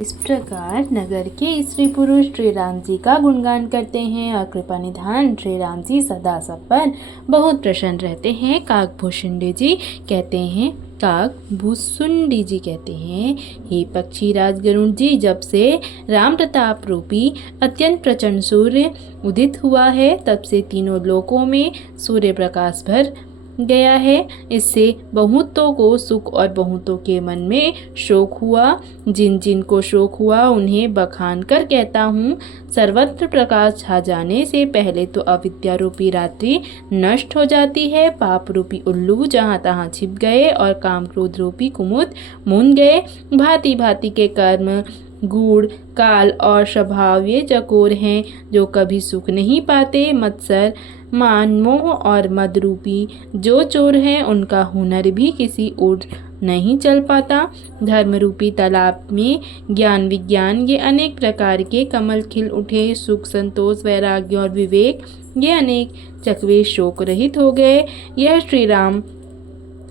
इस प्रकार नगर के स्त्री पुरुष श्री राम जी का गुणगान करते हैं और कृपा निधान श्री राम जी सदा सब पर बहुत प्रसन्न रहते हैं। काकभूषुंडी जी कहते हैं काकभूषुंडी जी कहते हैं, हे पक्षी राज गरुड़ जी, जब से राम प्रताप रूपी अत्यंत प्रचंड सूर्य उदित हुआ है तब से तीनों लोकों में सूर्य प्रकाश भर गया है। इससे बहुतों को सुख और बहुतों के मन में शोक हुआ। जिन जिन को शोक हुआ उन्हें बखान कर कहता हूँ, सर्वत्र प्रकाश छा जाने से पहले तो अविद्या रूपी रात्रि नष्ट हो जाती है। पाप रूपी उल्लू जहाँ तहाँ छिप गए और काम क्रोध रूपी कुमुद मुन गए। भांति भांति के कर्म गूढ़ काल और स्वभाव ये चकोर हैं जो कभी सुख नहीं पाते। मत्सर मान मोह और मद रूपी जो चोर हैं उनका हुनर भी किसी ओर नहीं चल पाता। धर्म रूपी तालाब में ज्ञान विज्ञान ये अनेक प्रकार के कमल खिल उठे। सुख संतोष वैराग्य और विवेक ये अनेक चकवे शोक रहित हो गए। यह श्री राम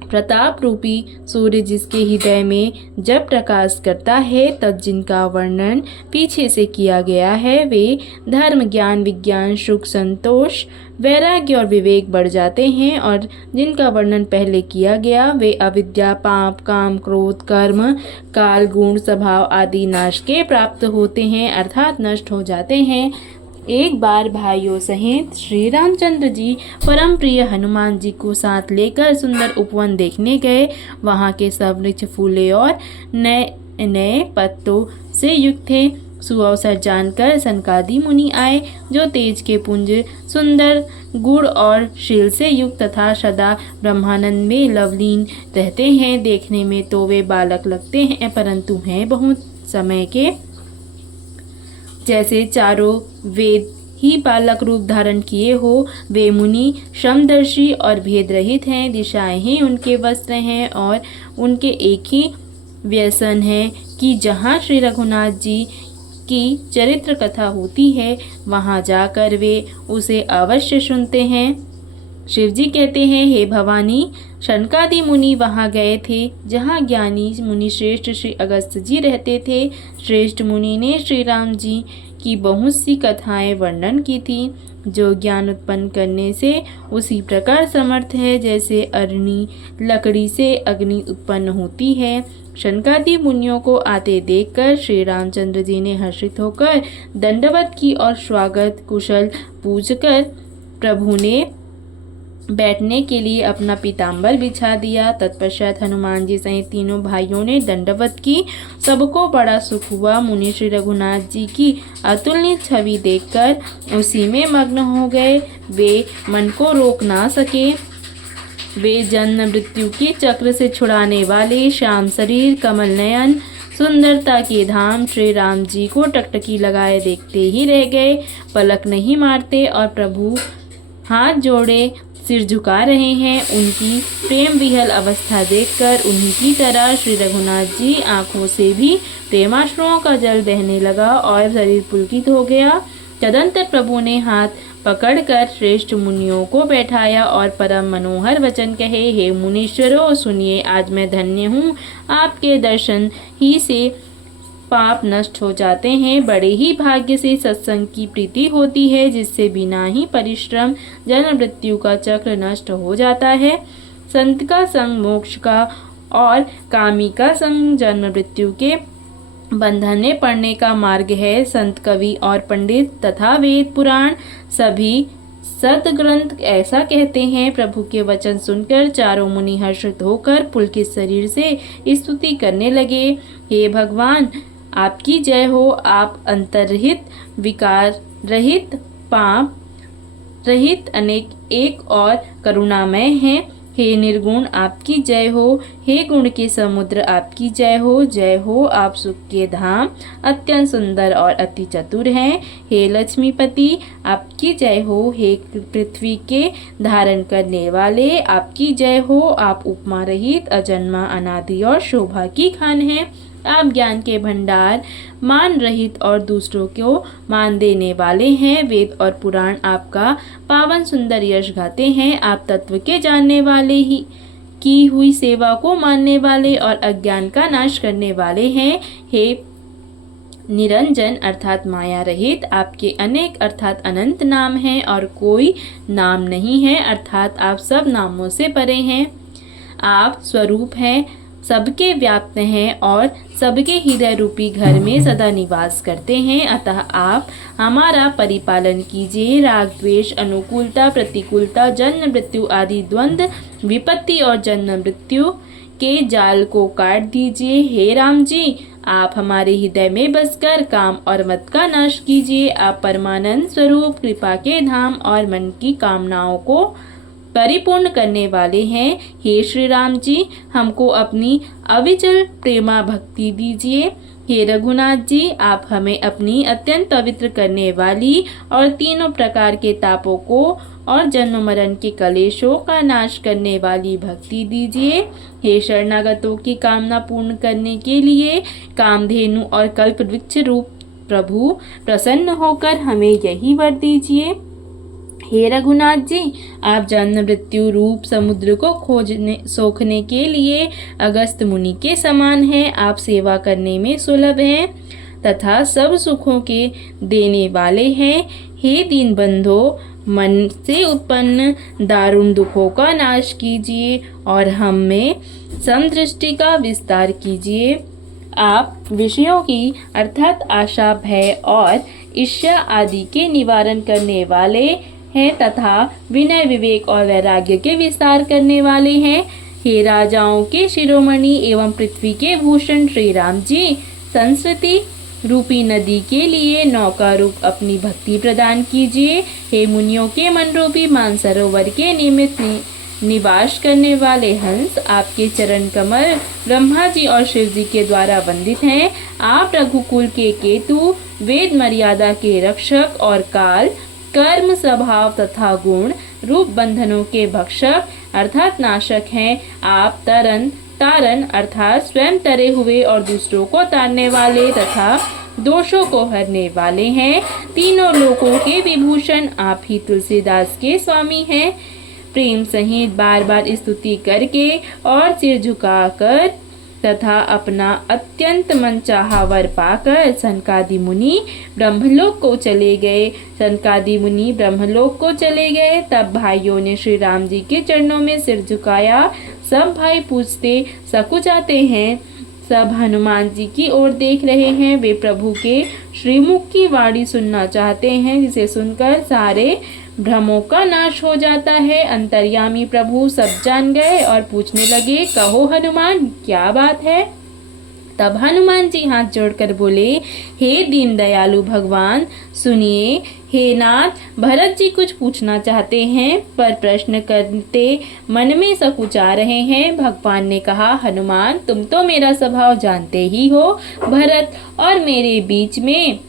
प्रताप रूपी सूर्य जिसके हृदय में जब प्रकाश करता है तब जिनका वर्णन पीछे से किया गया है वे धर्म ज्ञान विज्ञान सुख संतोष वैराग्य और विवेक बढ़ जाते हैं, और जिनका वर्णन पहले किया गया वे अविद्या पाप काम क्रोध कर्म काल गुण स्वभाव आदि नाश के प्राप्त होते हैं अर्थात नष्ट हो जाते हैं। एक बार भाइयों सहित श्री रामचंद्र जी परम प्रिय हनुमान जी को साथ लेकर सुंदर उपवन देखने गए। वहाँ के सब वृक्ष फूले और नए नए पत्तों से युक्त थे। सुअवसर जानकर सनकादि मुनि आए जो तेज के पुंज सुंदर गुण और शील से युक्त तथा सदा ब्रह्मानंद में लवलीन रहते हैं। देखने में तो वे बालक लगते हैं परंतु हैं बहुत समय के, जैसे चारों वेद ही बालक रूप धारण किए हो। वे मुनि समदर्शी और भेद रहित हैं। दिशाएं ही उनके वस्त्र हैं और उनके एक ही व्यसन है कि जहाँ श्री रघुनाथ जी की चरित्र कथा होती है वहाँ जाकर वे उसे अवश्य सुनते हैं। शिव जी कहते हैं, हे भवानी, शनकादि मुनि वहाँ गए थे जहाँ ज्ञानी मुनि श्रेष्ठ श्री अगस्त जी रहते थे। श्रेष्ठ मुनि ने श्री राम जी की बहुत सी कथाएं वर्णन की थी जो ज्ञान उत्पन्न करने से उसी प्रकार समर्थ है जैसे अरणी लकड़ी से अग्नि उत्पन्न होती है। शनकादि मुनियों को आते देखकर श्री रामचंद्र जी ने हर्षित होकर दंडवत की और स्वागत कुशल पूछकर प्रभु ने बैठने के लिए अपना पीताम्बर बिछा दिया। तत्पश्चात हनुमान जी सहित तीनों भाइयों ने दंडवत की। सबको बड़ा सुख हुआ। मुनि श्री रघुनाथ जी की अतुलनीय छवि देखकर उसी में मग्न हो गए। वे मन को रोक ना सके। वे जन्म मृत्यु की चक्र से छुड़ाने वाले श्याम शरीर कमल नयन सुंदरता के धाम श्री राम जी को टकटकी लगाए देखते ही रह गए। पलक नहीं मारते और प्रभु हाथ जोड़े सिर झुका रहे हैं। उनकी प्रेम विहल अवस्था देखकर उन्हीं की तरह श्री रघुनाथ जी आंखों से भी प्रेमाश्रुओं का जल बहने लगा और शरीर पुलकित हो गया। तदंतर प्रभु ने हाथ पकड़कर श्रेष्ठ मुनियों को बैठाया और परम मनोहर वचन कहे, हे मुनीश्वरों सुनिए, आज मैं धन्य हूँ। आपके दर्शन ही से पाप नष्ट हो जाते हैं। बड़े ही भाग्य से सत्संग की प्रीति होती है जिससे बिना ही परिश्रम जन्म मृत्यु का चक्र नष्ट हो जाता है। संत का संग मोक्ष का और कामी का संग जन्म मृत्यु के बंधन में पड़ने का मार्ग है। संत कवि और पंडित तथा वेद पुराण सभी सतग्रंथ ऐसा कहते हैं। प्रभु के वचन सुनकर चारों मुनि हर्षित होकर पुलकित शरीर से स्तुति करने लगे। हे भगवान, आपकी जय हो। आप अंतर्रहित विकार रहित पाप रहित अनेक एक और करुणामय हैं। हे निर्गुण, आपकी जय हो। हे गुण के समुद्र, आपकी जय हो। जय हो। आप सुख के धाम अत्यंत सुंदर और अति चतुर हैं। हे लक्ष्मीपति, आपकी जय हो। हे पृथ्वी के धारण करने वाले, आपकी जय हो। आप उपमा रहित अजन्मा अनादि और शोभा की खान हैं। आप ज्ञान के भंडार मान रहित और दूसरों को मान देने वाले हैं। वेद और पुराण आपका पावन सुंदर यश गाते हैं। आप तत्व के जानने वाले ही की हुई सेवा को मानने वाले और अज्ञान का नाश करने वाले हैं। हे निरंजन अर्थात माया रहित, आपके अनेक अर्थात अनंत नाम हैं और कोई नाम नहीं है अर्थात आप सब नामों से परे हैं। आप स्वरूप हैं, सबके व्याप्त हैं और सबके हृदय रूपी घर में सदा निवास करते हैं। अतः आप हमारा परिपालन कीजिए। राग द्वेष, अनुकूलता, प्रतिकूलता, जन्म मृत्यु आदि द्वंद्व, विपत्ति और जन्म मृत्यु के जाल को काट दीजिए। हे राम जी, आप हमारे हृदय में बसकर काम और मत का नाश कीजिए। आप परमानंद स्वरूप, कृपा के धाम और मन की कामनाओं को परिपूर्ण करने वाले हैं। हे श्री राम जी, हमको अपनी अविचल प्रेमा भक्ति दीजिए। हे रघुनाथ जी, आप हमें अपनी अत्यंत पवित्र करने वाली और तीनों प्रकार के तापों को और जन्म मरण के कलेशों का नाश करने वाली भक्ति दीजिए। हे शरणागतों की कामना पूर्ण करने के लिए कामधेनु और कल्प वृक्ष रूप प्रभु प्रसन्न होकर हमें यही वर दीजिए। हे रघुनाथ जी, आप जन्म मृत्यु रूप समुद्र को सोखने के लिए अगस्त मुनि के समान हैं। आप सेवा करने में सुलभ हैं तथा सब सुखों के देने वाले हैं। हे दीन बंधो, मन से उत्पन्न दारुण दुखों का नाश कीजिए और हम में समदृष्टि का विस्तार कीजिए। आप विषयों की अर्थात आशा, भय और ईर्ष्या आदि के निवारण करने वाले हैं तथा विनय, विवेक और वैराग्य के विस्तार करने वाले हैं। हे राजाओं के शिरोमणि एवं पृथ्वी के भूषण श्री राम जी, संस्कृति रूपी नदी के लिए नौका रूप अपनी भक्ति प्रदान कीजिए। हे मुनियों के मन रूपी मानसरोवर के निमित्त निवास करने वाले हंस, आपके चरण कमल ब्रह्मा जी और शिव जी के द्वारा वंदित हैं। आप रघुकुल के केतु, वेद मर्यादा के रक्षक और काल, कर्म, स्वभाव तथा गुण रूप बंधनों के भक्षक अर्थात नाशक हैं। आप तारन अर्थात स्वयं तरे हुए और दूसरों को तारने वाले तथा दोषों को हरने वाले हैं। तीनों लोकों के विभूषण आप ही तुलसीदास के स्वामी हैं। प्रेम सहित बार बार स्तुति करके और सिर झुकाकर तथा अपना अत्यंत मनचाहा वर पाकर सनकादि मुनि ब्रह्मलोक को चले गए। तब भाइयों ने श्री राम जी के चरणों में सिर झुकाया। सब भाई पूछते सकुचाते हैं, सब हनुमान जी की ओर देख रहे हैं। वे प्रभु के श्रीमुख की वाणी सुनना चाहते हैं, जिसे सुनकर सारे भ्रमों का नाश हो जाता है। अंतर्यामी प्रभु सब जान गए और पूछने लगे, कहो हनुमान, क्या बात है? तब हनुमान जी हाथ जोड़कर बोले, हे दीन दयालु भगवान, सुनिए। हे नाथ, भरत जी कुछ पूछना चाहते हैं पर प्रश्न करते मन में सकुचा रहे हैं। भगवान ने कहा, हनुमान, तुम तो मेरा स्वभाव जानते ही हो। भरत और मेरे बीच में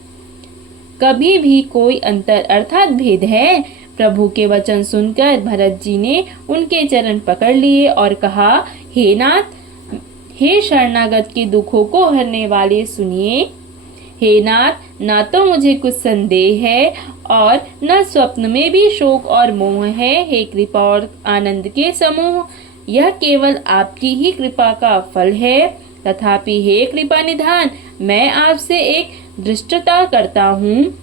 कभी भी कोई अंतर अर्थात भेद है? प्रभु के वचन सुनकर भरत जी ने उनके चरण पकड़ लिए और कहा, हे नाथ, हे शरणागत के दुखों को हरने वाले, सुनिए। हे नाथ, ना तो मुझे कुछ संदेह है और न स्वप्न में भी शोक और मोह है। हे कृपा और आनंद के समूह, यह केवल आपकी ही कृपा का फल है। तथापि हे कृपा निधान, मैं आपसे एक धृष्टता करता हूँ।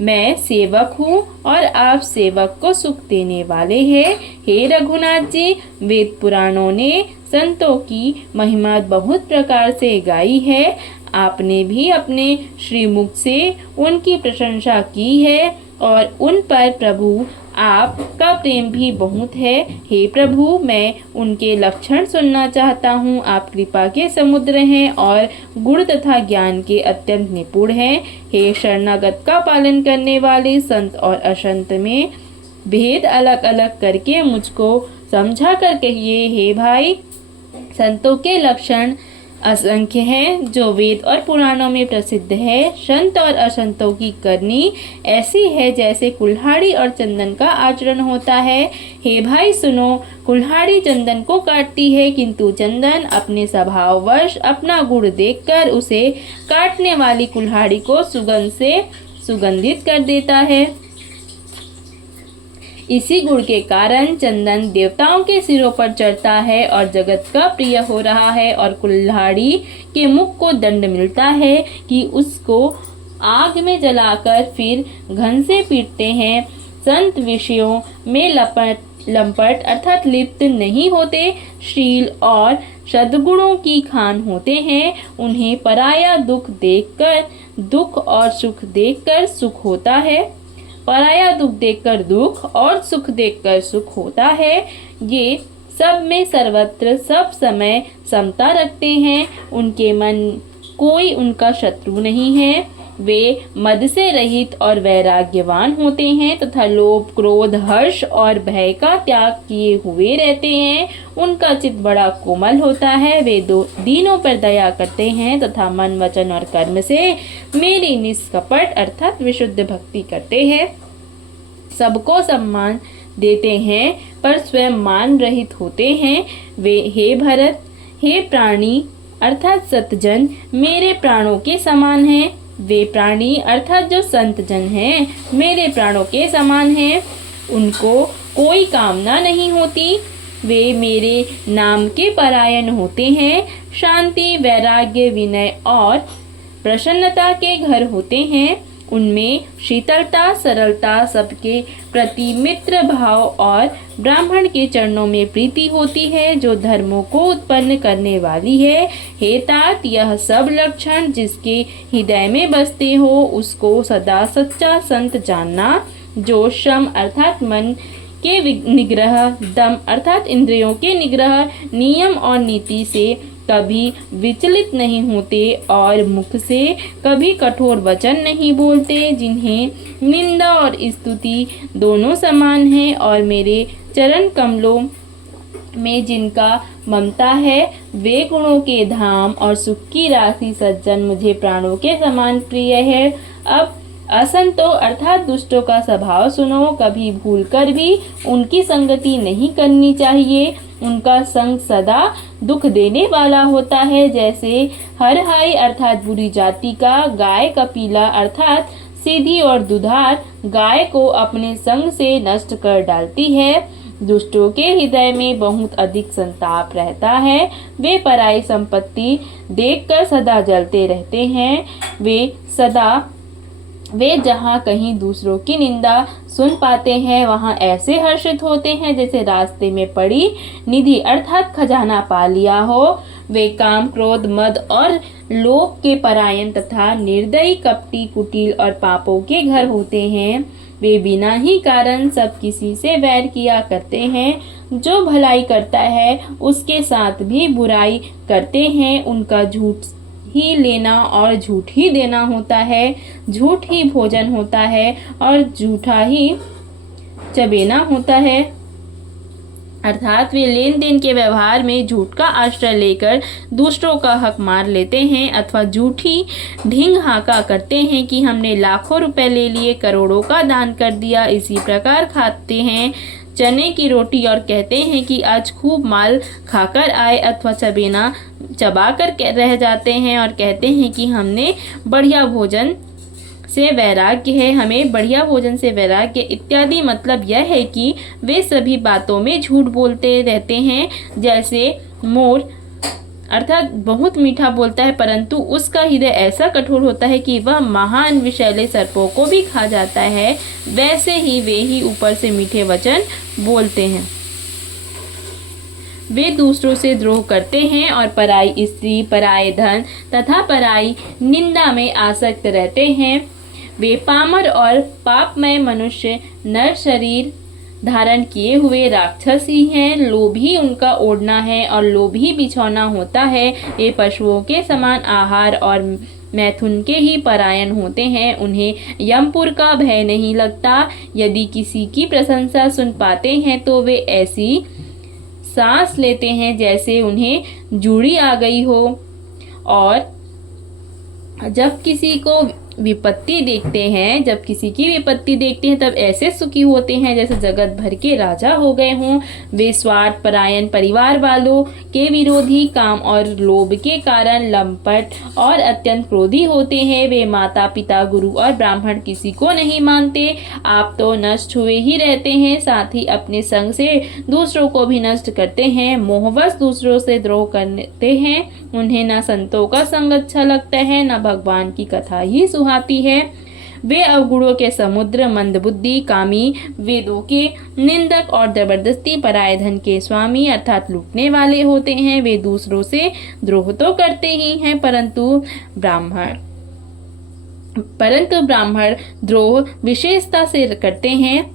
मैं सेवक हूँ और आप सेवक को सुख देने वाले हैं। हे रघुनाथ जी, वेद पुराणों ने संतों की महिमा बहुत प्रकार से गाई है। आपने भी अपने श्रीमुख से उनकी प्रशंसा की है और उन पर प्रभु आपका प्रेम भी बहुत है। हे प्रभु, मैं उनके लक्षण सुनना चाहता हूँ। आप कृपा के समुद्र हैं और गुण तथा ज्ञान के अत्यंत निपुण हैं। हे शरणागत का पालन करने वाले, संत और असंत में भेद अलग अलग करके मुझको समझा कर कहिए। हे भाई, संतों के लक्षण असंख्य हैं, जो वेद और पुराणों में प्रसिद्ध है। संत और असंतों की करनी ऐसी है जैसे कुल्हाड़ी और चंदन का आचरण होता है। हे भाई सुनो, कुल्हाड़ी चंदन को काटती है, किंतु चंदन अपने स्वभाववश अपना गुण देखकर उसे काटने वाली कुल्हाड़ी को सुगंध से सुगंधित कर देता है। इसी गुण के कारण चंदन देवताओं के सिरों पर चढ़ता है और जगत का प्रिय हो रहा है, और कुल्हाड़ी के मुख को दंड मिलता है कि उसको आग में जलाकर फिर घन से पीटते हैं। संत विषयों में लंपट अर्थात लिप्त नहीं होते, शील और सद्गुणों की खान होते हैं। उन्हें पराया दुख देखकर दुख और सुख देखकर सुख होता है, पराया दुख देखकर दुख और सुख देखकर सुख होता है। ये सब में सर्वत्र सब समय समता रखते हैं। उनके मन कोई उनका शत्रु नहीं है। वे मद से रहित और वैराग्यवान होते हैं तथा लोभ, क्रोध, हर्ष और भय का त्याग किए हुए रहते हैं। उनका चित्त बड़ा कोमल होता है। वे दीनों पर दया करते हैं तथा मन, वचन और कर्म से मेरी निष्कपट अर्थात विशुद्ध भक्ति करते हैं। सबको सम्मान देते हैं पर स्वयं मान रहित होते हैं। वे हे भरत, हे प्राणी अर्थात सतजन मेरे प्राणों के समान हैं। वे प्राणी अर्थात जो संत जन हैं मेरे प्राणों के समान हैं। उनको कोई कामना नहीं होती। वे मेरे नाम के परायण होते हैं। शांति, वैराग्य, विनय और प्रसन्नता के घर होते हैं। उनमें शीतलता, सरलता, सबके प्रति मित्र भाव और ब्राह्मण के चरणों में प्रीति होती है जो धर्मों को उत्पन्न करने वाली है। हे तात, यह सब लक्षण जिसके हृदय में बसते हो उसको सदा सच्चा संत जानना, जो शम अर्थात मन के निग्रह, दम अर्थात इंद्रियों के निग्रह, नियम और नीति से कभी विचलित नहीं होते और मुख से कभी कठोर वचन नहीं बोलते, जिन्हें निंदा और स्तुति दोनों समान है, और मेरे चरण कमलों में जिनका ममता है, वे गुणों के धाम और सुख की राशि सज्जन मुझे प्राणों के समान प्रिय है। अब असंतो अर्थात दुष्टों का स्वभाव सुनो। कभी भूलकर भी उनकी संगति नहीं करनी चाहिए। उनका संग सदा दुख देने वाला होता है। जैसे हरहाई अर्थात बुरी जाति का गाय कपिला अर्थात सीधी और दुधार गाय को अपने संग से नष्ट कर डालती है। दुष्टों के हृदय में बहुत अधिक संताप रहता है। वे पराई संपत्ति देखकर सदा जलते रहते हैं। वे जहाँ कहीं दूसरों की निंदा सुन पाते हैं वहाँ ऐसे हर्षित होते हैं जैसे रास्ते में पड़ी निधि अर्थात खजाना पा लिया हो। वे काम, क्रोध, मद और लोभ के परायण तथा निर्दयी, कपटी, कुटिल और पापों के घर होते हैं। वे बिना ही कारण सब किसी से वैर किया करते हैं। जो भलाई करता है उसके साथ भी बुराई करते हैं। उनका झूठ ही लेना और झूठ ही देना होता है, झूठ ही भोजन होता है और झूठा ही चबेना होता है। अर्थात वे लेन देन के व्यवहार में झूठ का आश्रय लेकर दूसरों का हक मार लेते हैं अथवा झूठी ढींग हाका करते हैं कि हमने लाखों रुपए ले लिए, करोड़ों का दान कर दिया। इसी प्रकार खाते हैं चने की रोटी और कहते हैं कि आज खूब माल खाकर आए, अथवा चबेना चबाकर रह जाते हैं और कहते हैं कि हमने बढ़िया भोजन से वैराग्य है, हमें बढ़िया भोजन से वैराग्य इत्यादि। मतलब यह है कि वे सभी बातों में झूठ बोलते रहते हैं। जैसे मोर अर्थात बहुत मीठा बोलता है परंतु उसका हृदय ऐसा कठोर होता है कि वह महान विषैले सर्पों को भी खा जाता है, वैसे ही वे ही ऊपर से मीठे वचन बोलते हैं। वे दूसरों से द्रोह करते हैं और पराई स्त्री, पराये धन तथा पराई निंदा में आसक्त रहते हैं। वे पामर और पापमय मनुष्य नर शरीर धारण किए हुए राक्षस ही हैं। लोभी उनका ओढ़ना है और लोभी बिछौना होता है। ये पशुओं के समान आहार और मैथुन के ही परायण होते हैं। उन्हें यमपुर का भय नहीं लगता। यदि किसी की प्रशंसा सुन पाते हैं तो वे ऐसी सांस लेते हैं जैसे उन्हें जूड़ी आ गई हो, और जब किसी को विपत्ति देखते हैं, जब किसी की विपत्ति देखते हैं तब ऐसे सुखी होते हैं जैसे जगत भर के राजा हो गए हों। वे स्वार्थ परायण, परिवार वालों के विरोधी, काम और लोभ के कारण लंपट और अत्यंत क्रोधी होते हैं। वे माता पिता, गुरु और ब्राह्मण किसी को नहीं मानते। आप तो नष्ट हुए ही रहते हैं, साथ ही अपने संग से दूसरों को भी नष्ट करते हैं। मोहवश दूसरों से द्रोह करते हैं। उन्हें न संतों का संग अच्छा लगता है, न भगवान की कथा ही सुहाती है। वे अवगुणों के समुद्र, मंदबुद्धि, कामी, वेदों के निंदक और जबरदस्ती पराये धन के स्वामी अर्थात लूटने वाले होते हैं। वे दूसरों से द्रोह तो करते ही हैं, परंतु ब्राह्मण द्रोह विशेषता से करते हैं।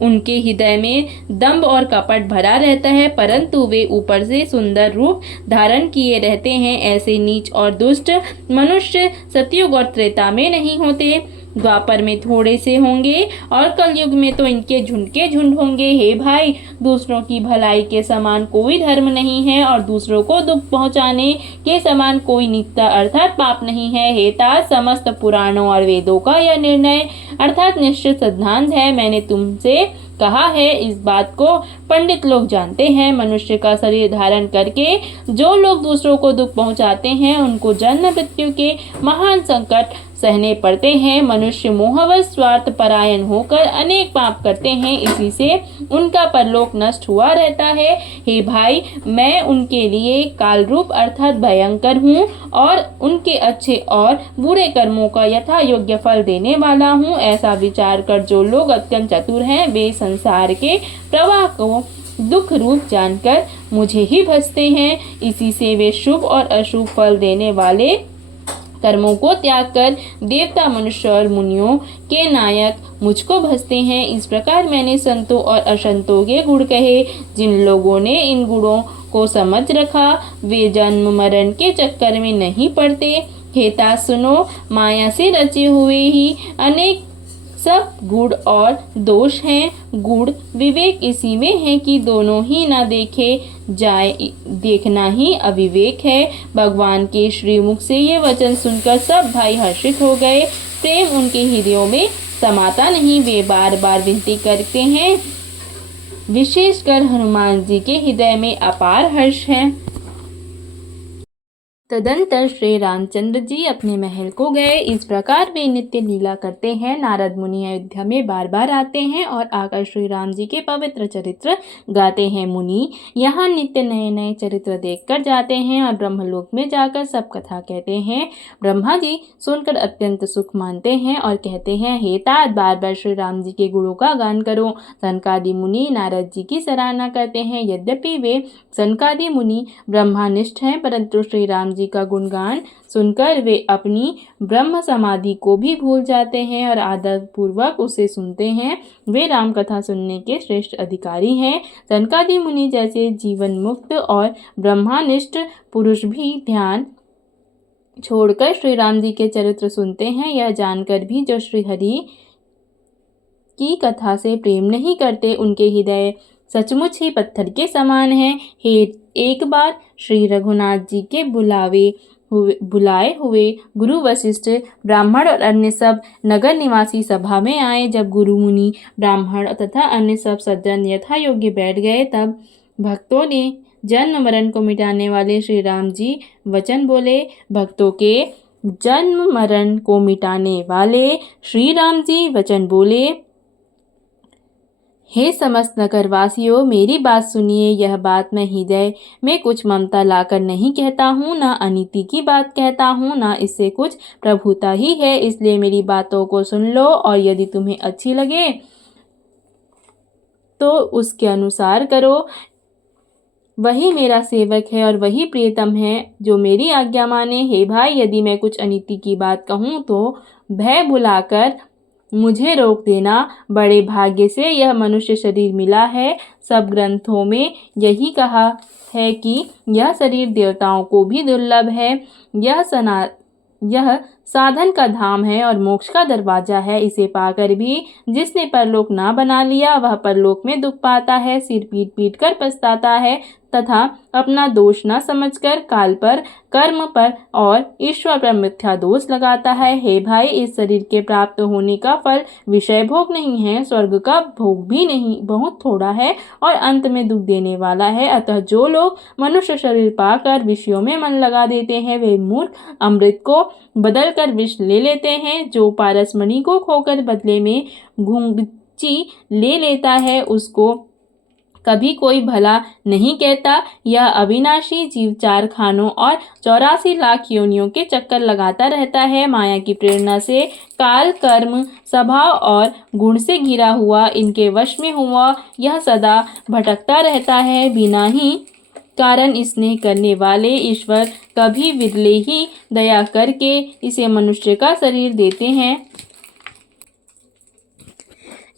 उनके हृदय में दंभ और कपट भरा रहता है, परंतु वे ऊपर से सुंदर रूप धारण किए रहते हैं। ऐसे नीच और दुष्ट मनुष्य सतयुग और त्रेता में नहीं होते, द्वापर में थोड़े से होंगे और कलयुग में तो इनके झुंड के झुंड होंगे। हे भाई, दूसरों की भलाई के समान कोई धर्म नहीं है और दूसरों को दुख पहुंचाने के समान कोई नित्य अर्थात पाप नहीं है। हे तात, समस्त पुराणों और वेदों का यह निर्णय अर्थात निश्चित सिद्धांत है। मैंने तुमसे कहा है, इस बात को पंडित लोग जानते हैं। मनुष्य का शरीर धारण करके जो लोग दूसरों को दुख पहुंचाते हैं, उनको जन्म मृत्यु के महान संकट सहने पड़ते हैं। मनुष्य मोहवश स्वार्थ परायण होकर अनेक पाप करते हैं, इसी से उनका परलोक नष्ट हुआ रहता है। हे भाई, मैं उनके लिए काल रूप अर्थात भयंकर हूँ और उनके अच्छे और बुरे कर्मों का यथा योग्य फल देने वाला हूँ। ऐसा विचार कर जो लोग अत्यंत चतुर हैं, वे संसार के प्रवाह को दुख रूप जानकर मुझे ही भजते हैं। इसी से वे शुभ और अशुभ फल देने वाले कर्मों को त्याग कर देवता, मनुष्य और मुनियों के नायक मुझको भजते हैं। इस प्रकार मैंने संतों और असंतों के गुण कहे। जिन लोगों ने इन गुणों को समझ रखा, वे जन्म मरण के चक्कर में नहीं पड़ते। हेता सुनो, माया से रचे हुए ही अनेक सब गुण और दोष हैं। गुण विवेक इसी में है कि दोनों ही ना देखे जाए, देखना ही अविवेक है। भगवान के श्रीमुख से ये वचन सुनकर सब भाई हर्षित हो गए। प्रेम उनके हृदयों में समाता नहीं, वे बार बार विनती करते हैं। विशेषकर हनुमान जी के हृदय में अपार हर्ष है। तदंतर श्री रामचंद्र जी अपने महल को गए। इस प्रकार वे नित्य लीला करते हैं। नारद मुनि अयोध्या में बार बार आते हैं और आकर श्री राम जी के पवित्र चरित्र गाते हैं। मुनि यहाँ नित्य नए नए चरित्र देखकर जाते हैं और ब्रह्मलोक में जाकर सब कथा कहते हैं। ब्रह्मा जी सुनकर अत्यंत सुख मानते हैं और कहते हैं, हे तात, बार बार श्री राम जी के गुणों का गान करो। सनकादि मुनि नारद जी की सराहना करते हैं। यद्यपि वे सनकादि मुनि ब्रह्मानिष्ठ हैं, परंतु श्री राम जी का गुणगान सुनकर वे अपनी ब्रह्म समाधि को भी भूल जाते हैं और आदर पूर्वक उसे सुनते हैं। वे राम कथा सुनने के श्रेष्ठ अधिकारी हैं। सनकादि मुनि जैसे जीवन मुक्त और ब्रह्मानिष्ठ पुरुष भी ध्यान छोड़कर श्री राम जी के चरित्र सुनते हैं। यह जानकर भी जो श्री हरि की कथा से प्रेम नहीं करते, उनके हृदय सचमुच ही पत्थर के समान है। हे एक बार श्री रघुनाथ जी के बुलाए हुए गुरु वशिष्ठ, ब्राह्मण और अन्य सब नगर निवासी सभा में आए। जब गुरु, मुनि, ब्राह्मण तथा अन्य सब सज्जन यथा योग्य बैठ गए, तब भक्तों ने जन्म मरण को मिटाने वाले श्री राम जी वचन बोले। भक्तों के जन्म मरण को मिटाने वाले श्री राम जी वचन बोले। हे समस्त नगरवासियों, मेरी बात सुनिए। यह बात मैं हृदय में कुछ ममता लाकर नहीं कहता हूँ, ना अनीति की बात कहता हूँ, ना इससे कुछ प्रभुता ही है। इसलिए मेरी बातों को सुन लो और यदि तुम्हें अच्छी लगे तो उसके अनुसार करो। वही मेरा सेवक है और वही प्रियतम है जो मेरी आज्ञा माने। हे भाई, यदि मैं कुछ अनीति की बात कहूँ तो भय बुलाकर मुझे रोक देना। बड़े भाग्य से यह मनुष्य शरीर मिला है। सब ग्रंथों में यही कहा है कि यह शरीर देवताओं को भी दुर्लभ है। यह साधन का धाम है और मोक्ष का दरवाजा है। इसे पाकर भी जिसने परलोक ना बना लिया, वह परलोक में दुख पाता है, सिर पीट पीट कर पछताता है। तथा अपना दोष न समझकर काल पर, कर्म पर और ईश्वर पर मिथ्या दोष लगाता है। हे भाई, इस शरीर के प्राप्त होने का फल विषय भोग नहीं है, स्वर्ग का भोग भी नहीं, बहुत थोड़ा है और अंत में दुख देने वाला है। अतः जो लोग मनुष्य शरीर पाकर विषयों में मन लगा देते हैं, वे मूर्ख अमृत को बदल कर विष ले लेते हैं। जो पारसमणि को खोकर बदले में घुंघची ले लेता है, उसको कभी कोई भला नहीं कहता। यह अविनाशी जीव 4 खानों और 84 लाख योनियों के चक्कर लगाता रहता है। माया की प्रेरणा से काल, कर्म, स्वभाव और गुण से घिरा हुआ, इनके वश में हुआ, यह सदा भटकता रहता है। बिना ही कारण स्नेह करने वाले ईश्वर कभी विरले ही दया करके इसे मनुष्य का शरीर देते हैं।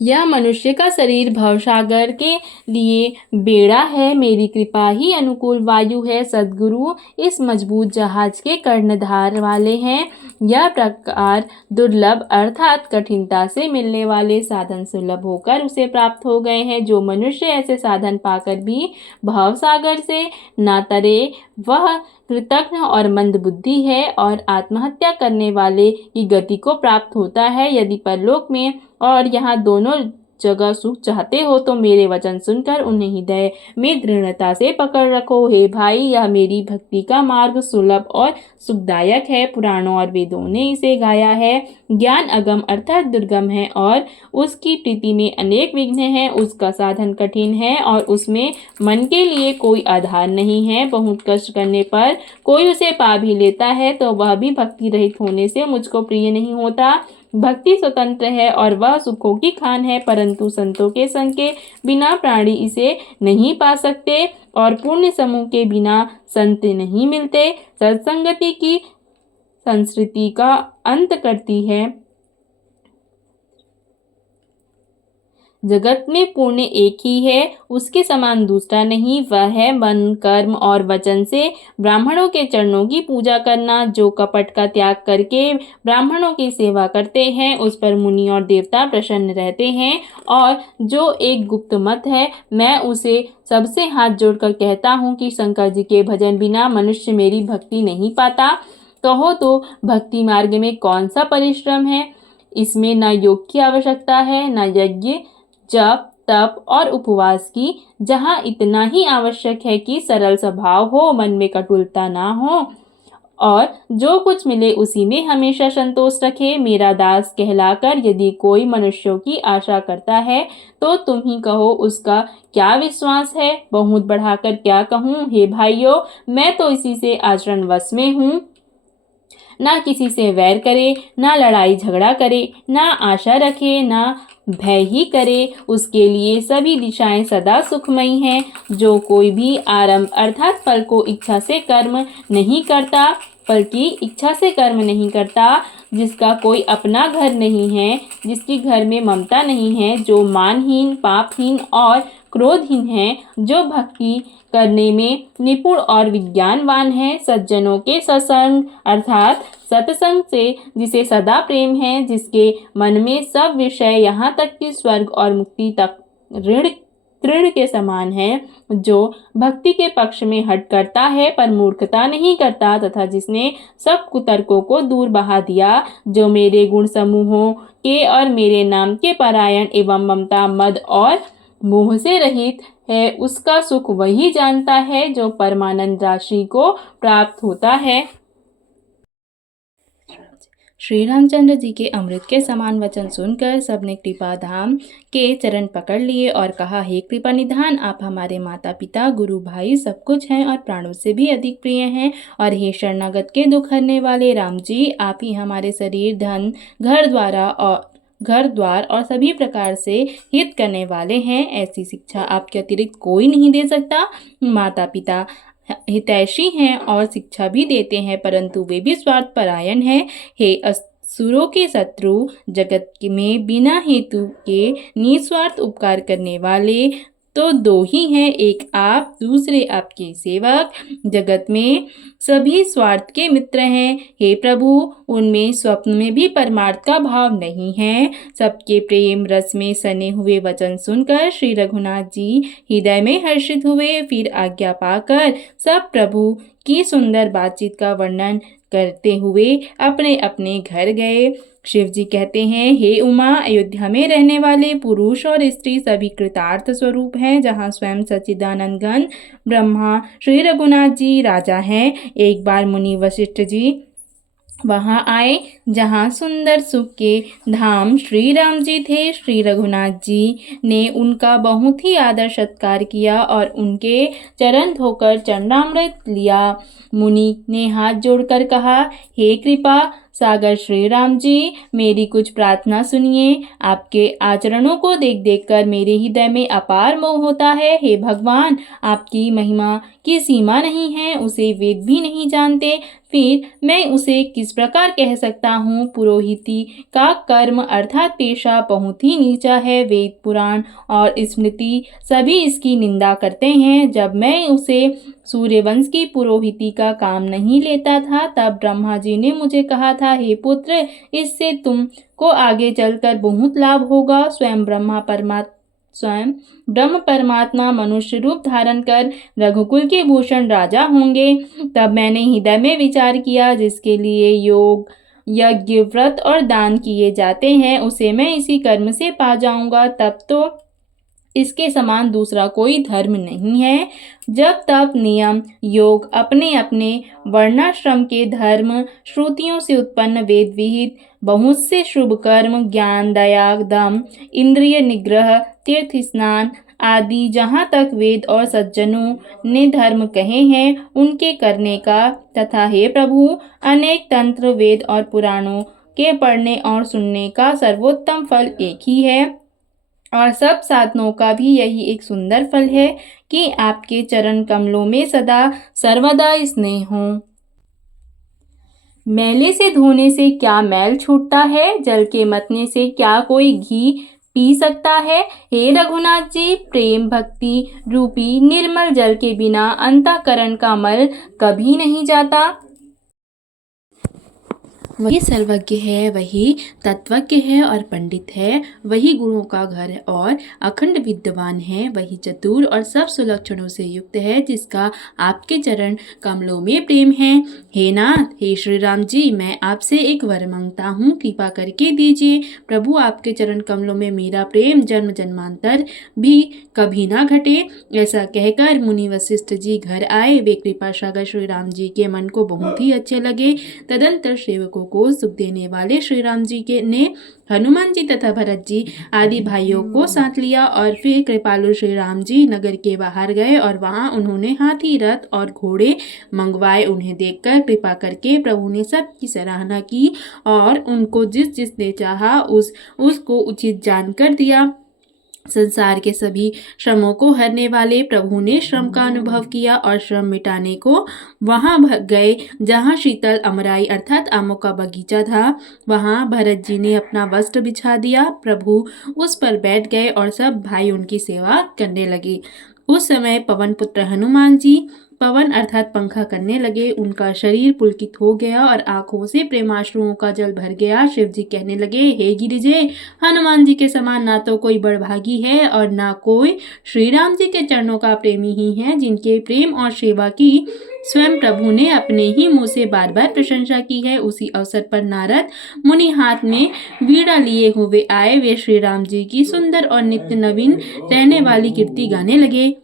यह मनुष्य का शरीर भवसागर के लिए बेड़ा है, मेरी कृपा ही अनुकूल वायु है। सद्गुरु इस मजबूत जहाज के कर्णधार वाले हैं। यह प्रकार दुर्लभ अर्थात कठिनता से मिलने वाले साधन सुलभ होकर उसे प्राप्त हो गए हैं। जो मनुष्य ऐसे साधन पाकर भी भवसागर से ना तरे, वह कृतघ्न और मंद बुद्धि है और आत्महत्या करने वाले की गति को प्राप्त होता है। यदि परलोक में और यहाँ दोनों जगह सुख चाहते हो तो मेरे वचन सुनकर उन्हें हृदय में दृढ़ता से पकड़ रखो। हे भाई, यह मेरी भक्ति का मार्ग सुलभ और सुखदायक है। पुराणों और वेदों ने इसे गाया है। ज्ञान अगम अर्थात दुर्गम है और उसकी प्रीति में अनेक विघ्न हैं। उसका साधन कठिन है और उसमें मन के लिए कोई आधार नहीं है। बहुत कष्ट करने पर कोई उसे पा भी लेता है तो वह भी भक्ति रहित होने से मुझको प्रिय नहीं होता। भक्ति स्वतंत्र है और वह सुखों की खान है, परंतु संतों के संग के बिना प्राणी इसे नहीं पा सकते और पुण्य समूह के बिना संत नहीं मिलते। सत्संगति की संस्कृति का अंत करती है। जगत में पुण्य एक ही है, उसके समान दूसरा नहीं। वह है मन, कर्म और वचन से ब्राह्मणों के चरणों की पूजा करना। जो कपट का त्याग करके ब्राह्मणों की सेवा करते हैं, उस पर मुनि और देवता प्रसन्न रहते हैं। और जो एक गुप्त मत है, मैं उसे सबसे हाथ जोड़कर कहता हूँ कि शंकर जी के भजन बिना मनुष्य मेरी भक्ति नहीं पाता। कहो तो भक्ति मार्ग में कौन सा परिश्रम है? इसमें न योग की आवश्यकता है, न यज्ञ, जप, तप और उपवास की। जहाँ इतना ही आवश्यक है कि सरल स्वभाव हो, मन में कटुलता ना हो और जो कुछ मिले उसी में हमेशा संतोष रखे। मेरा दास कहलाकर यदि कोई मनुष्यों की आशा करता है तो तुम ही कहो उसका क्या विश्वास है। बहुत बढ़ाकर क्या कहूँ? हे भाइयों, मैं तो इसी से आचरण वश में हूँ। ना किसी से वैर करे, ना लड़ाई झगड़ा करे, ना आशा रखे, ना भय ही करे। उसके लिए सभी दिशाएं सदा सुखमयी हैं। जो कोई भी आरंभ अर्थात फल को इच्छा से कर्म नहीं करता, फल की इच्छा से कर्म नहीं करता, जिसका कोई अपना घर नहीं है, जिसकी घर में ममता नहीं है, जो मानहीन, पापहीन और क्रोधहीन है, जो भक्ति करने में निपुण और विज्ञानवान है, सज्जनों के सत्संग अर्थात सत्संग से जिसे सदा प्रेम है, जिसके मन में सब विषय यहाँ तक कि स्वर्ग और मुक्ति तक तृण के समान है, जो भक्ति के पक्ष में हट करता है पर मूर्खता नहीं करता, तथा जिसने सब कुतर्कों को दूर बहा दिया, जो मेरे गुण समूहों के और मेरे नाम के परायण एवं ममता, मद और मोह से रहित है, उसका सुख वही जानता है जो परमानंद राशि को प्राप्त होता है। श्री रामचंद्र जी के अमृत के समान वचन सुनकर सबने कृपा धाम के चरण पकड़ लिए और कहा, हे कृपा निधान, आप हमारे माता पिता, गुरु, भाई सब कुछ हैं और प्राणों से भी अधिक प्रिय हैं। और हे शरणागत के दुख हरने वाले राम जी, आप ही हमारे शरीर, धन, घर द्वार और सभी प्रकार से हित करने वाले हैं। ऐसी शिक्षा आपके अतिरिक्त कोई नहीं दे सकता। माता पिता हितैषी हैं और शिक्षा भी देते हैं, परंतु वे भी स्वार्थ परायण हैं। हे असुरों के शत्रु, जगत में बिना हेतु के निस्वार्थ उपकार करने वाले, तो दो ही हैं, एक आप, दूसरे आपके सेवक। जगत में सभी स्वार्थ के मित्र हैं। हे प्रभु, उनमें स्वप्न में भी परमार्थ का भाव नहीं है। सबके प्रेम रस में सने हुए वचन सुनकर श्री रघुनाथ जी हृदय में हर्षित हुए। फिर आज्ञा पाकर सब प्रभु की सुंदर बातचीत का वर्णन करते हुए अपने अपने घर गए। शिव जी कहते हैं, हे उमा, अयोध्या में रहने वाले पुरुष और स्त्री सभी कृतार्थ स्वरूप हैं। जहाँ स्वयं सच्चिदानंद घन ब्रह्मा श्री रघुनाथ जी राजा हैं। एक बार मुनि वशिष्ठ जी वहाँ आए, जहाँ सुंदर सुख के धाम श्री राम जी थे। श्री रघुनाथ जी ने उनका बहुत ही आदर सत्कार किया और उनके चरण धोकर चरणामृत लिया। मुनि ने हाथ जोड़कर कहा, हे कृपा सागर श्री राम जी, मेरी कुछ प्रार्थना सुनिए। आपके आचरणों को देख देख कर मेरे हृदय में अपार मोह होता है। हे भगवान, आपकी महिमा की सीमा नहीं है, उसे वेद भी नहीं जानते, फिर मैं उसे किस प्रकार कह सकता हूँ। पुरोहिती का कर्म अर्थात पेशा बहुत ही नीचा है। वेद पुराण और स्मृति सभी इसकी निंदा करते हैं। जब मैं उसे सूर्यवंश की पुरोहिती का काम नहीं लेता था, तब ब्रह्मा जी ने मुझे कहा था, हे पुत्र, इससे तुमको आगे चलकर बहुत लाभ होगा। स्वयं ब्रह्म परमात्मा मनुष्य रूप धारण कर रघुकुल के भूषण राजा होंगे। तब मैंने हृदय में विचार किया, जिसके लिए योग यज्ञ व्रत और दान किए जाते हैं, उसे मैं इसी कर्म से पा जाऊंगा। तब तो इसके समान दूसरा कोई धर्म नहीं है। जब तप नियम योग अपने अपने वर्णाश्रम के धर्म श्रुतियों से उत्पन्न वेद विहित बहुत से शुभ कर्म, ज्ञान, दया, दम, इंद्रिय निग्रह, तीर्थ स्नान आदि जहाँ तक वेद और सज्जनों ने धर्म कहे हैं, उनके करने का, तथा हे प्रभु, अनेक तंत्र वेद और पुराणों के पढ़ने और सुनने का सर्वोत्तम फल एक ही है। और सब साधनों का भी यही एक सुंदर फल है कि आपके चरण कमलों में सदा सर्वदा स्नेह हो। मैले से धोने से क्या मैल छूटता है? जल के मतने से क्या कोई घी पी सकता है? हे रघुनाथ जी, प्रेम भक्ति रूपी निर्मल जल के बिना अंतःकरण का मल कभी नहीं जाता। वही सर्वज्ञ है, वही तत्वज्ञ है और पंडित है, वही गुणों का घर और अखंड विद्वान है, वही चतुर और सब सुलक्षणों से युक्त है, जिसका आपके चरण कमलों में प्रेम है। हे नाथ, हे श्री राम जी, मैं आपसे एक वर मांगता हूँ, कृपा करके दीजिए। प्रभु, आपके चरण कमलों में मेरा प्रेम जन्म जन्मांतर भी कभी ना घटे। ऐसा कहकर मुनि वशिष्ठ जी घर आए। वे कृपा सागर श्री राम जी के मन को बहुत ही अच्छे लगे। तदंतर सेवकों को सुख देने वाले श्री राम जी के ने हनुमान जी तथा भरत जी आदि भाइयों को साथ लिया और फिर कृपालु श्री राम जी नगर के बाहर गए और वहां उन्होंने हाथी, रथ और घोड़े मंगवाए। उन्हें देखकर कृपा करके प्रभु ने सबकी सराहना की और उनको जिस जिसने चाहा उसको उचित जानकर दिया। संसार के सभी श्रमों को हरने वाले प्रभु ने श्रम का अनुभव किया और श्रम मिटाने को वहां गए जहां शीतल अमराई अर्थात आमों का बगीचा था। वहां भरत जी ने अपना वस्त्र बिछा दिया। प्रभु उस पर बैठ गए और सब भाई उनकी सेवा करने लगे। उस समय पवन पुत्र हनुमान जी पवन अर्थात पंखा करने लगे। उनका शरीर पुलकित हो गया और आंखों से प्रेमाश्रुओं का जल भर गया। शिव जी कहने लगे, हे गिरिजे, हनुमान जी के समान ना तो कोई बड़भागी है और ना कोई श्री राम जी के चरणों का प्रेमी ही है, जिनके प्रेम और सेवा की स्वयं प्रभु ने अपने ही मुंह से बार बार प्रशंसा की है। उसी अवसर पर नारद मुनि हाथ में वीणा लिए हुए आए। वे श्री राम जी की सुंदर और नित्य नवीन रहने वाली कीर्ति गाने लगे।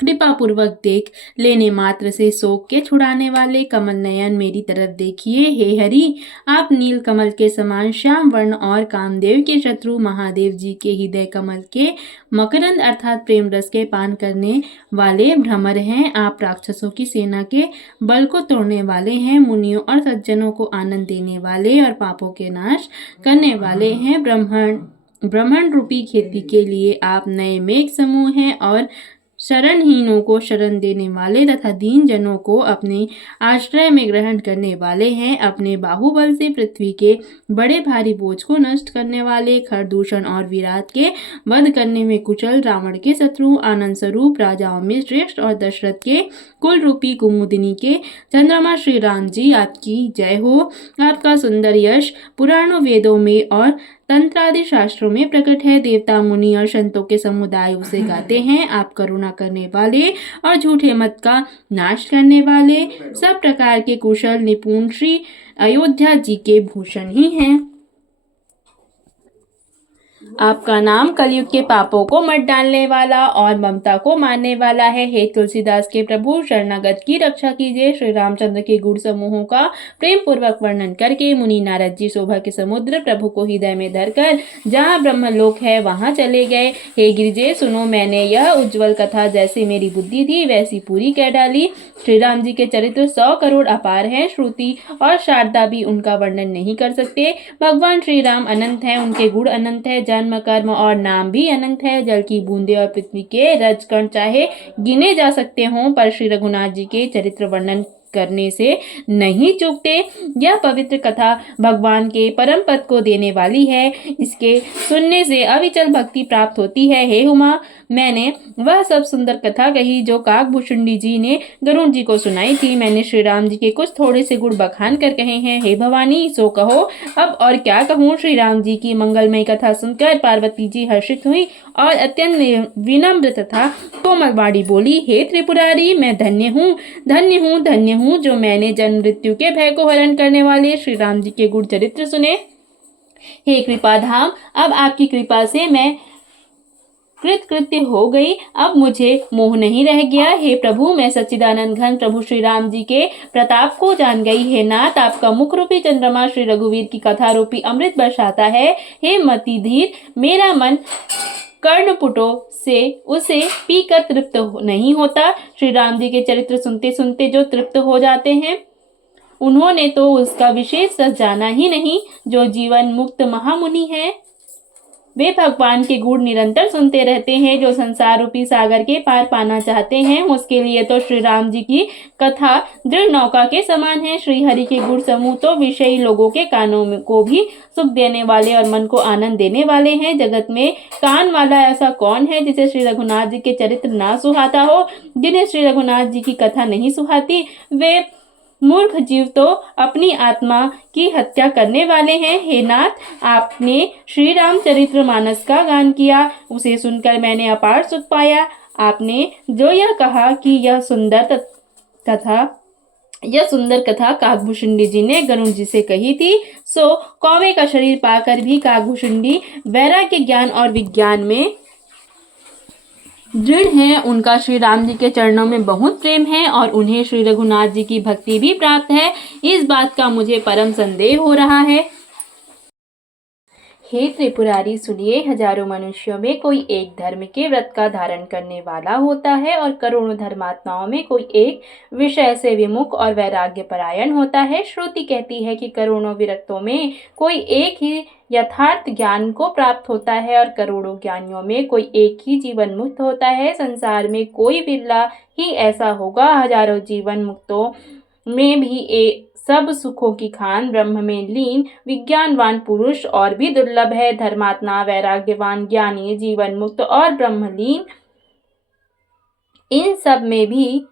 कृपा पूर्वक देख लेने मात्र से शोक के छुड़ाने वाले कमल नयन, मेरी तरफ देखिए। हे हरि, आप नील कमल के समान श्याम वर्ण और कामदेव के शत्रु महादेव जी के हृदय कमल के मकरंद अर्थात प्रेम रस के पान करने वाले भ्रमर हैं। आप राक्षसों की सेना के बल को तोड़ने वाले हैं, मुनियों और सज्जनों को आनंद देने वाले और पापों के नाश करने वाले हैं। ब्रह्मांड रूपी खेती के लिए आप नए मेघ समूह हैं और शरणहीनों को शरण देने वाले तथा दीन जनों को अपने आश्रय में ग्रहण करने वाले हैं। अपने बाहुबल से पृथ्वी के बड़े भारी बोझ को नष्ट करने वाले, खरदूषण और विराट के वध करने में कुशल, रावण के शत्रु, आनंद स्वरूप, राजाओं में श्रेष्ठ और दशरथ के कुल रूपी कुमुदिनी के चंद्रमा श्री राम जी, आपकी जय हो। आपका सुंदर यश पुराणों, वेदों में और तंत्रादि शास्त्रों में प्रकट है। देवता, मुनि और संतों के समुदाय उसे गाते हैं। आप करुणा करने वाले और झूठे मत का नाश करने वाले, सब प्रकार के कुशल निपुण श्री अयोध्या जी के भूषण ही हैं। आपका नाम कलयुग के पापों को मत डालने वाला और ममता को मारने वाला है। हे तुलसीदास के प्रभु, शरणागत की रक्षा कीजिए। श्री रामचंद्र के गुण समूहों का प्रेम पूर्वक वर्णन करके मुनि नारद जी शोभा के समुद्र प्रभु को हृदय में धरकर जहाँ ब्रह्मलोक है वहां चले गए। हे गिरिजे सुनो, मैंने यह उज्ज्वल कथा जैसी मेरी बुद्धि थी वैसी पूरी कह डाली। श्री राम जी के चरित्र 100 करोड़ अपार हैं। श्रुति और शारदा भी उनका वर्णन नहीं कर सकते। भगवान श्री राम अनंत हैं, उनके गुण अनंत है, जन्म कर्म और नाम भी अनंत है। जल की बूंदे और पृथ्वी के रजकण चाहे गिने जा सकते हों, पर श्री रघुनाथ जी के चरित्र वर्णन करने से नहीं चूकते। यह पवित्र कथा भगवान के परम पद को देने वाली है। इसके सुनने से अविचल भक्ति प्राप्त होती है। हे उमा, मैंने वह सब सुंदर कथा कही जो काकभूषुंडी जी ने गरुड़ जी को सुनाई थी। मैंने श्री राम जी के कुछ थोड़े से गुण बखान कर कहे हैं। हे भवानी, सो कहो। अब और क्या कहूँ। श्री राम जी की मंगलमय कथा सुनकर पार्वती जी हर्षित हुई और अत्यंत विनम्र तथा कोमल वाणी बोली, हे त्रिपुरारी, मैं धन्य हूँ, धन्य हूँ, धन्य हूँ जो मैंने जन्म मृत्यु के भय को हरण करने वाले श्री राम जी के गुण चरित्र सुने। हे कृपा धाम, अब आपकी कृपा से मैं कृतकृत्य हो गई। अब मुझे मोह नहीं रह गया। हे प्रभु, मैं सच्चिदानंद घन प्रभु श्री राम जी के प्रताप को जान गई। हे नाथ, आपका मुख रूपी चंद्रमा श्री रघुवीर की कथा रूपी अमृत बरसाता है। हे मति धीर, मेरा मन कर्णपुटों से उसे पीकर तृप्त नहीं होता। श्री राम जी के चरित्र सुनते सुनते जो तृप्त हो जाते हैं, उन्होंने तो उसका विशेष रस जाना ही नहीं। जो जीवन मुक्त महामुनि है, वे भगवान के गुण निरंतर सुनते रहते हैं। जो संसार रूपी सागर के पार पाना चाहते हैं, उसके लिए तो श्री राम जी की कथा दृढ़ नौका के समान है। श्री हरि के गुण समूह तो विषयी लोगों के कानों को भी सुख देने वाले और मन को आनंद देने वाले हैं। जगत में कान वाला ऐसा कौन है जिसे श्री रघुनाथ जी के चरित्र ना सुहाता हो। जिन्हें श्री रघुनाथ जी की कथा नहीं सुहाती, वे मूर्ख जीव तो अपनी आत्मा की हत्या करने वाले हैं। हे नाथ, आपने श्री रामचरित्र मानस का गान किया, उसे सुनकर मैंने अपार सुख पाया। आपने जो यह कहा कि यह सुंदर कथा काकभूषुंडी जी ने गरुड़ जी से कही थी, सो कौवे का शरीर पाकर भी काकभूषुंडी वैराग्य, ज्ञान और विज्ञान में दृढ़ हैं। उनका श्री राम जी के चरणों में बहुत प्रेम है और उन्हें श्री रघुनाथ जी की भक्ति भी प्राप्त है। इस बात का मुझे परम संदेह हो रहा है। हे त्रिपुरारी, सुनिए, हजारों मनुष्यों में कोई एक धर्म के व्रत का धारण करने वाला होता है और करोड़ों धर्मात्माओं में कोई एक विषय से विमुख और वैराग्य परायण होता है। श्रुति कहती है कि करोड़ों विरक्तों में कोई एक ही यथार्थ ज्ञान को प्राप्त होता है और करोड़ों ज्ञानियों में कोई एक ही जीवन मुक्त होता है। संसार में कोई बिरला ही ऐसा होगा। हजारों जीवन मुक्तों में भी सब सुखों की खान ब्रह्म में लीन विज्ञानवान पुरुष और भी दुर्लभ है। धर्मात्मा, वैराग्यवान, ज्ञानी, जीवन मुक्त और ब्रह्मलीन, इन सब में भी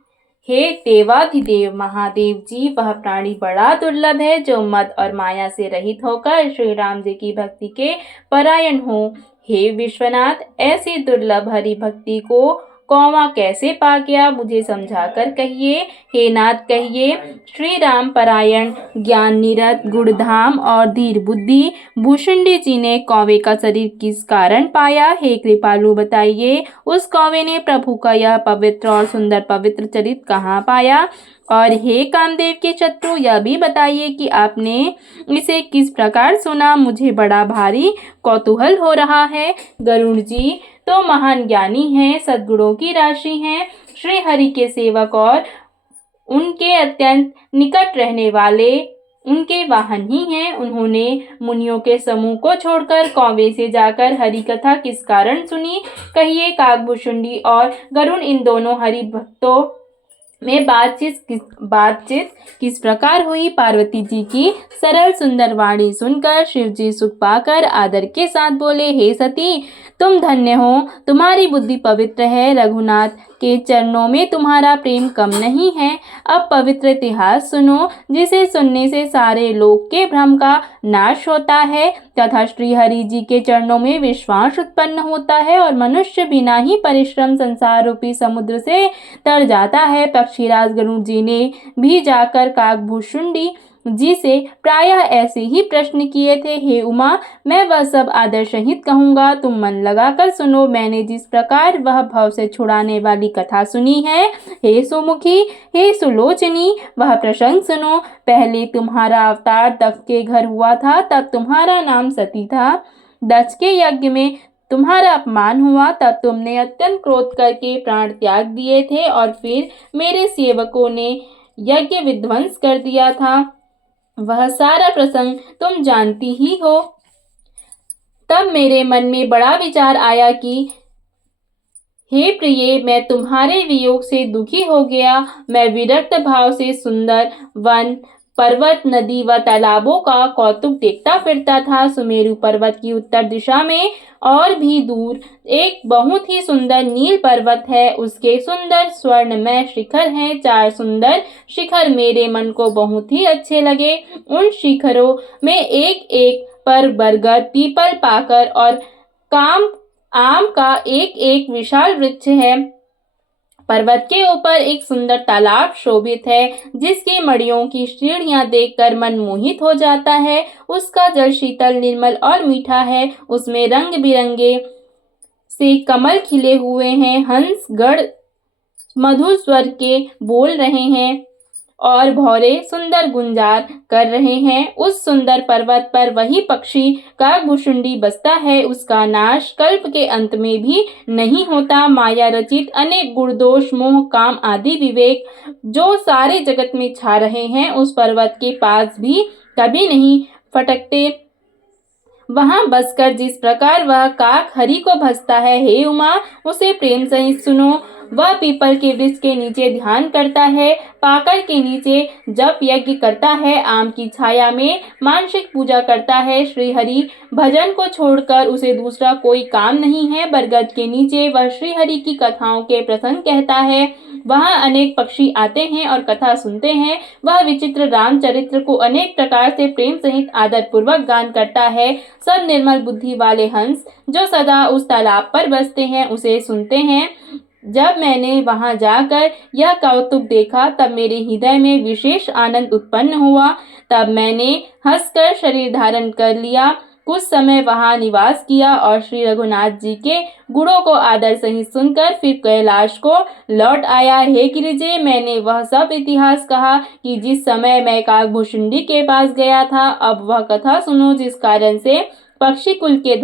हे देवाधिदेव महादेव जी, वह प्राणी बड़ा दुर्लभ है जो मद और माया से रहित होकर श्री राम जी की भक्ति के परायण हो। हे विश्वनाथ, ऐसी दुर्लभ हरि भक्ति को कौवा कैसे पा गया, मुझे समझाकर कहिए। हे नाथ, कहिए। श्री राम परायण, ज्ञान निरत, गुणधाम और धीर बुद्धि भूषुंडी जी ने कौवे का शरीर किस कारण पाया? हे कृपालु, बताइए। उस कौवे ने प्रभु का यह पवित्र और सुंदर पवित्र चरित्र कहाँ पाया? और हे कामदेव के शत्रु, यह भी बताइए कि आपने इसे किस प्रकार सुना। मुझे बड़ा भारी कौतूहल हो रहा है। गरुड़ जी तो महान ज्ञानी हैं, सद्गुणों की राशि हैं, श्री हरि के सेवक और उनके अत्यंत निकट रहने वाले उनके वाहन ही हैं। उन्होंने मुनियों के समूह को छोड़कर कौवे से जाकर हरि कथा किस कारण सुनी? कहिए। काकभूषुंडी और गरुड़ इन दोनों हरि भक्तों में बातचीत किस प्रकार हुई? पार्वती जी की सरल सुंदर वाणी सुनकर शिव जी सुख पाकर आदर के साथ बोले, हे सती, तुम धन्य हो, तुम्हारी बुद्धि पवित्र है। रघुनाथ के चरणों में तुम्हारा प्रेम कम नहीं है। अब पवित्र इतिहास सुनो, जिसे सुनने से सारे लोक के भ्रम का नाश होता है तथा श्री हरि जी के चरणों में विश्वास उत्पन्न होता है और मनुष्य बिना ही परिश्रम संसार रूपी समुद्र से तर जाता है। पक्षीराज गरुड़ जी ने भी जाकर काकभूषुंडी जी से प्रायः ऐसे ही प्रश्न किए थे। हे उमा, मैं वह सब आदर सहित कहूँगा, तुम मन लगाकर सुनो। मैंने जिस प्रकार वह भव से छुड़ाने वाली कथा सुनी है, हे सुमुखी, हे सुलोचनी, वह प्रसंग सुनो। पहले तुम्हारा अवतार दक्ष के घर हुआ था, तब तुम्हारा नाम सती था। दक्ष के यज्ञ में तुम्हारा अपमान हुआ, तब तुमने अत्यंत क्रोध करके प्राण त्याग दिए थे और फिर मेरे सेवकों ने यज्ञ विध्वंस कर दिया था। वह सारा प्रसंग तुम जानती ही हो। तब मेरे मन में बड़ा विचार आया कि हे प्रिये, मैं तुम्हारे वियोग से दुखी हो गया। मैं विरक्त भाव से सुंदर वन, पर्वत, नदी व तालाबों का कौतुक देखता फिरता था। सुमेरु पर्वत की उत्तर दिशा में और भी दूर एक बहुत ही सुंदर नील पर्वत है। उसके सुंदर स्वर्णमय शिखर हैं। 4 सुंदर शिखर मेरे मन को बहुत ही अच्छे लगे। उन शिखरों में एक एक पर बरगद, पीपल, पाकर और आम का एक एक विशाल वृक्ष है। पर्वत के ऊपर एक सुंदर तालाब शोभित है, जिसकी मड़ियों की सीढ़ियां देखकर मन मोहित हो जाता है। उसका जल शीतल, निर्मल और मीठा है। उसमें रंग बिरंगे से कमल खिले हुए हैं। हंस गण मधुर स्वर के बोल रहे हैं और भौरे सुंदर गुंजार कर रहे हैं। उस सुंदर पर्वत पर वही पक्षी काकभूषुंडी बसता है। उसका नाश कल्प के अंत में भी नहीं होता। माया रचित अनेक गुण, दोष, मोह, काम आदि विवेक जो सारे जगत में छा रहे हैं, उस पर्वत के पास भी कभी नहीं फटकते। वहां बसकर जिस प्रकार वह काक हरि को भजता है, हे उमा, उसे प्रेम सहित सुनो। वह पीपल के वृक्ष के नीचे ध्यान करता है, पाकर के नीचे जप यज्ञ करता है, आम की छाया में मानसिक पूजा करता है। श्री हरि भजन को छोड़कर उसे दूसरा कोई काम नहीं है। बरगद के नीचे वह श्री हरि की कथाओं के प्रसंग कहता है। वहां अनेक पक्षी आते हैं और कथा सुनते हैं। वह विचित्र रामचरित्र को अनेक प्रकार से प्रेम सहित आदर पूर्वक गान करता है। सब निर्मल बुद्धि वाले हंस जो सदा उस तालाब पर बसते हैं, उसे सुनते हैं। जब मैंने वहां जाकर यह कौतुक देखा, तब मेरे हृदय में विशेष आनंद उत्पन्न हुआ। तब मैंने हंसकर शरीर धारण कर लिया, कुछ समय वहां निवास किया और श्री रघुनाथ जी के गुणों को आदर सहित सुनकर फिर कैलाश को लौट आया। हे गिरिजे, मैंने वह सब इतिहास कहा कि जिस समय मैं काकभूषुंडी के पास गया था। अब वह कथा सुनो, जिस कारण से पक्षी कुल के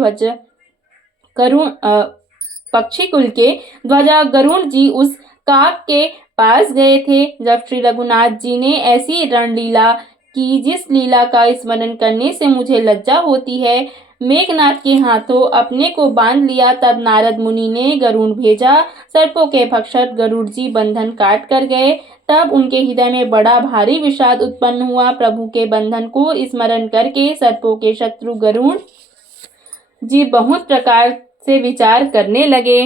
ध्वजा गरुड़ जी उस काक के पास गए थे। जब श्री रघुनाथ जी ने ऐसी रणलीला की, जिस लीला का स्मरण करने से मुझे लज्जा होती है, मेघनाथ के हाथों अपने को बांध लिया, तब नारद मुनि ने गरुड़ भेजा। सर्पों के भक्षक गरुड़ जी बंधन काट कर गए। तब उनके हृदय में बड़ा भारी विषाद उत्पन्न हुआ। प्रभु के बंधन को स्मरण करके सर्पों के शत्रु गरुड़ जी बहुत प्रकार से विचार करने लगे।